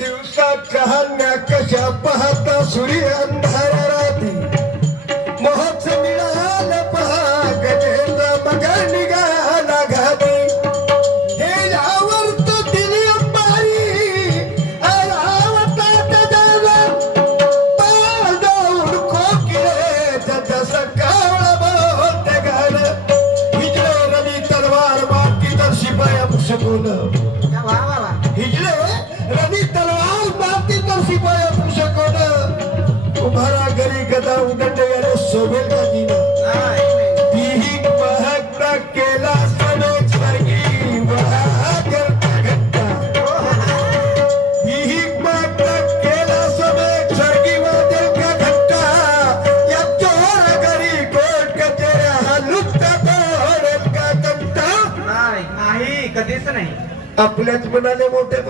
दिवसा कहाण्या कशा पाहता सूर्य अंधारा राती मोहच मिळाला पहा गजेंद्र बघा निघाला घाती हे यावरतो दिली अंबारी आरावतात जाला पादौड कोकिळे जस कावळा बोलते गाण हिजले रवी तलवार मारती तर शिपाया पुसकून हिजले रवी तलवार मारती तर शिपाया पुसकून उभारा घरी गदा उदंड याने शोभेल का जीवन भीक महत्ता केला समेत स्वर्गी वहा करता घट्टा भीक महत्ता केला समेत स्वर्गी वादेल का घट्टा या चोर घरी कोर्ट कचेऱ्या हा लुप्त पडेल का तंटा नाही कधीच नाही आपल्याच मनाले मोठे